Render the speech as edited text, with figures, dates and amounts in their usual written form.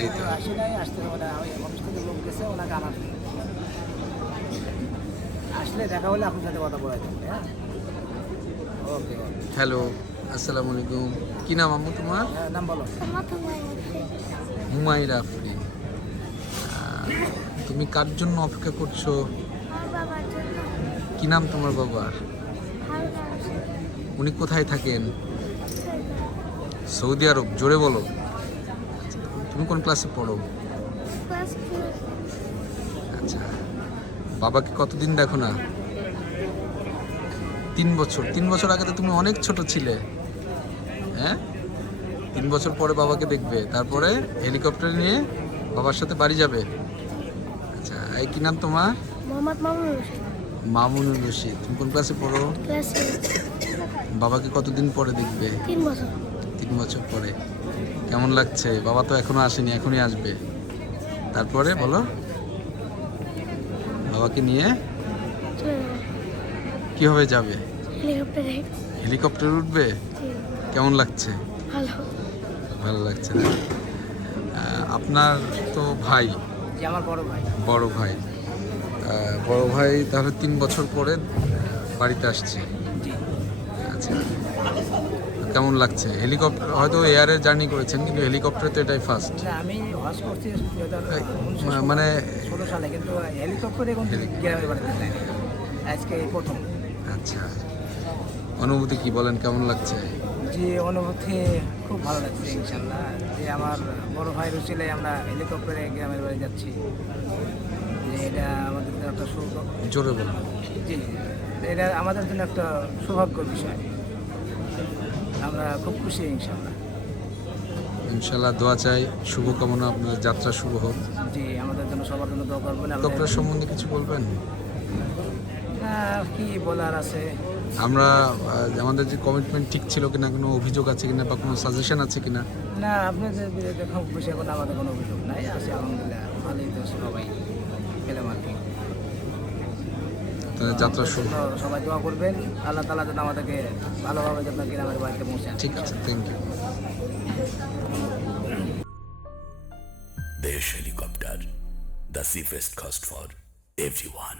এই তো আসি নাই, আসতে হবে না। ওই অফিস থেকে লোক গেছে, ওনাকে আনার জন্য। আসলে দেখা হলে আপনার সাথে কথা বলা যাবে। হ্যাঁ, ওকে ওকে। হ্যালো, আসসালামু আলাইকুম। কি নাম আম্মু তোমার? হ্যাঁ, নাম বলো। হুমায়রা আফরিন। তুমি কার জন্য অপেক্ষা করছো? কি নাম তোমার বাবার? উনি কোথায় থাকেন? সৌদি আরব। জোরে বলো। তুমি কোন ক্লাসে পড়ো? আচ্ছা, বাবাকে কতদিন দেখো না? 3 বছর। 3 বছর আগে তো তুমি অনেক ছোট ছিলে। হ্যাঁ, 3 বছর পরে বাবাকে দেখবে, তারপরে হেলিকপ্টার নিয়ে বাবার সাথে বাড়ি যাবে। আচ্ছা, এই কি নাম তোমার? মোহাম্মদ মামুনুর রশিদ। মামুনুর রশিদ। তুমি কোন ক্লাসে পড়ো? ক্লাস বাবাকে কতদিন পরে দেখবে? 3 বছর। 3 বছর পরে। কেমন লাগছে? বাবা তো এখনো আসেনি, এখনই আসবে। তারপরে বলো, বাবাকে নিয়ে চলে যাবো কিভাবে যাবে? হেলিকপ্টারে। হেলিকপ্টার উঠবে? কেমন লাগছে? ভালো। ভালো লাগছে না? আপনার তো ভাই, যে আমার বড় ভাই। বড় ভাই। বড় ভাই তাহলে 3 বছর পরে বাড়িতে আসছে। জি। আচ্ছা, কেমন লাগছে? হেলিকপ্টার হয়তো এয়ারে জার্নি করেছেন, কিন্তু হেলিকপ্টারে তো এটাই ফার্স্ট। না, আমি হজ করছি মানে 2016 সালে, কিন্তু হেলিকপ্টারে এখন গ্রামের বাড়িতে যাই নাই। আজকে এই প্রথম। আচ্ছা, অনুভূতি কি বলেন, কেমন লাগছে? যে অনুভূতি খুব ভালো লাগছে ইনশাল্লাহ, যে আমার বড় ভাই রুচিলে আমরা হেলিকপ্টারে গ্রামের বাড়ি যাচ্ছি। যে এটা আমাদের জন্য একটা সৌভাগ্য। জোরে বলুন। জি, এটা আমাদের জন্য একটা সৌভাগ্যের বিষয়। আমরা খুব খুশি ইনশাল্লাহ। ইনশাল্লাহ দোয়া চাই, শুভকামনা, আপনার যাত্রা শুভ হোক। জি, আমাদের জন্য সবার জন্য দোয়া করবেন। আল্লাহ হেলিকপ্টার সম্বন্ধে কিছু বলবেন? কি বলার আছে? আমরা আমাদের যে কমিটমেন্ট ঠিক ছিল কিনা, কোনো অভিযোগ আছে কিনা, বা কোনো সাজেশন আছে কিনা? না, আপনাদের দেখা বিষয়ে কোনো আমাদের কোনো অভিযোগ নাই, আছে আলহামদুলিল্লাহ, ভালোই তো সবাই পেলাম আর কি। তাহলে যাত্রা শুভ। তো সবাই দোয়া করবেন, আল্লাহ তাআলা যেন আমাদেরকে ভালোভাবে যেন গ্রামের বাড়িতে পৌঁছান। ঠিক আছে, thank you. Desh Helicopter, the safest cost for everyone.